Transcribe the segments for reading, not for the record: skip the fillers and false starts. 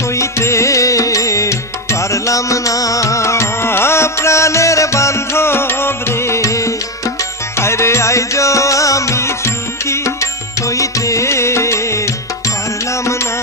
হইতে পারলাম না প্রাণের বান্ধব রে। আরে আইজ আমি সুখী হইতে পারলাম না।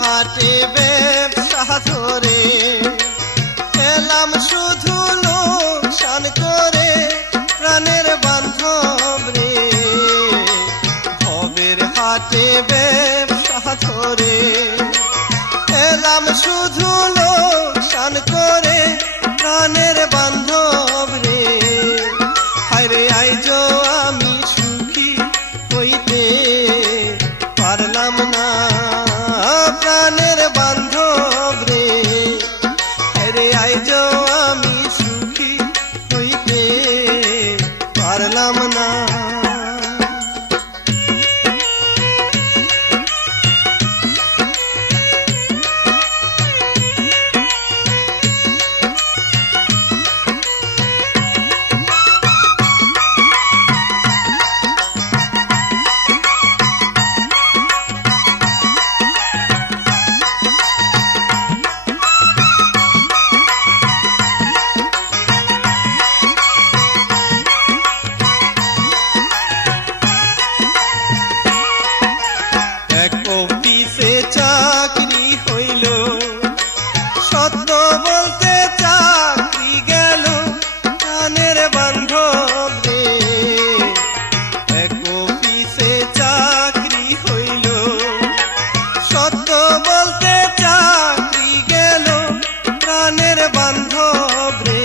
হাটে ব্যবসা ধরে এলাম শুধু লোকসান করে প্রাণের বান্ধব রে। ভবের হাটে ব্যবসা ধরে এলাম শুধু লোকসান করে প্রাণের বান্ধব রে। হায়রে আইজ আমি সুখী হইতে পারলাম না প্রাণের বান্ধব রে। আরে আইজ আমি সুখী হইতে পারলাম না। চাকরি হইল সত্য বলতে চাকরি গেল প্রাণের বান্ধব রে। এক অফিসে চাকরি হইল সত্য বলতে চাকরি গেল প্রাণের বান্ধব রে।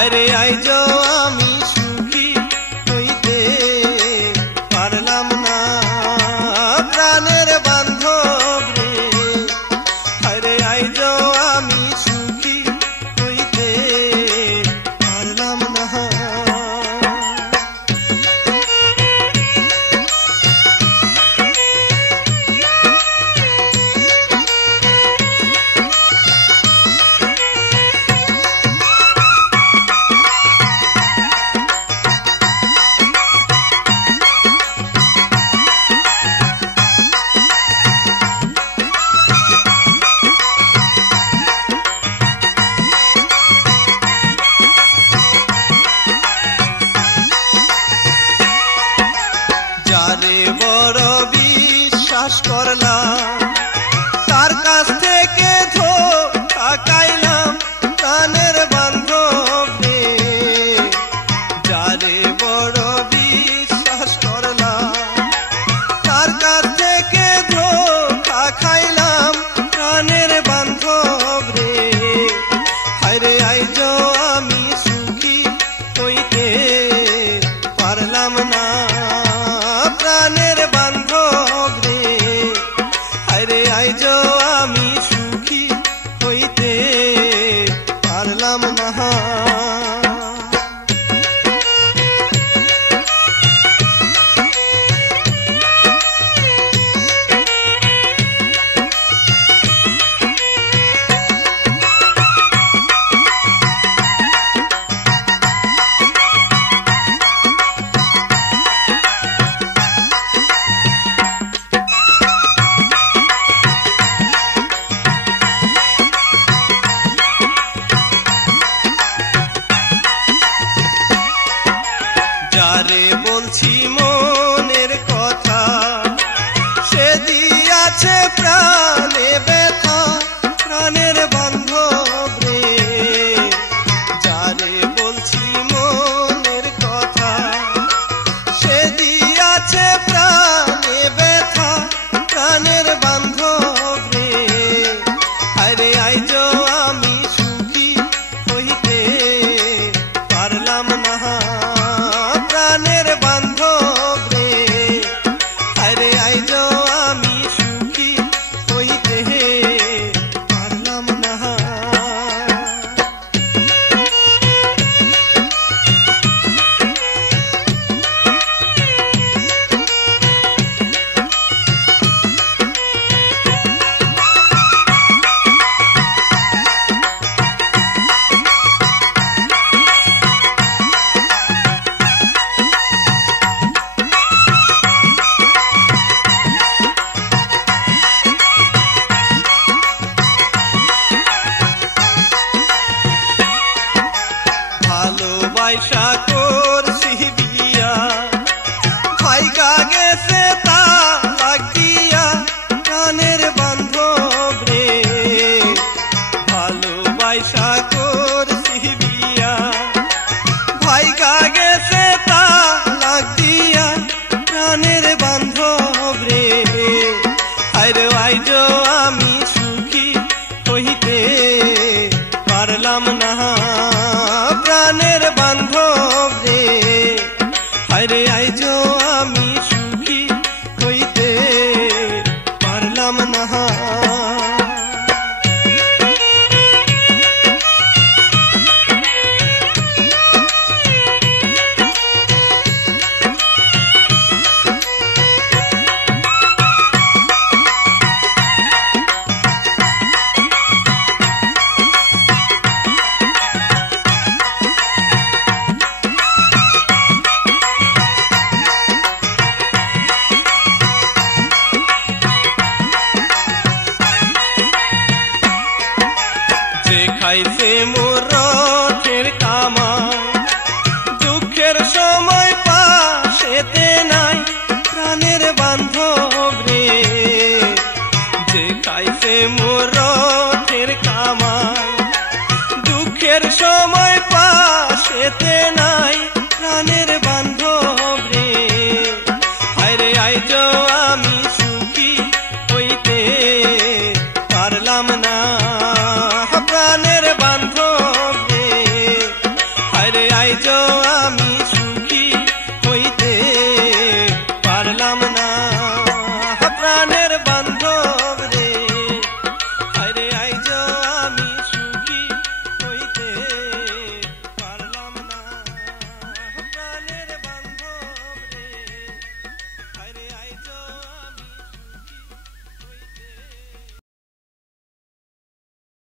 আরে আইজ আমি সুখী হইতে পারলাম না প্রাণের বান্ধব রে। আরে আইজ আমি সুখী হইতে পারলাম না। যারে বড় বিশ্বাস করলাম তার কাছ থেকে ধোঁকা খাইলাম প্রাণের বান্ধব রে। যারে বড় বিশ্বাস করলাম তার কাছ থেকে ধোঁকা খাইলাম প্রাণের বান্ধব রে। হায়রে আইজ আমি সুখী হইতে পারলাম না প্রাণের বান্ধব রে। প্রাণের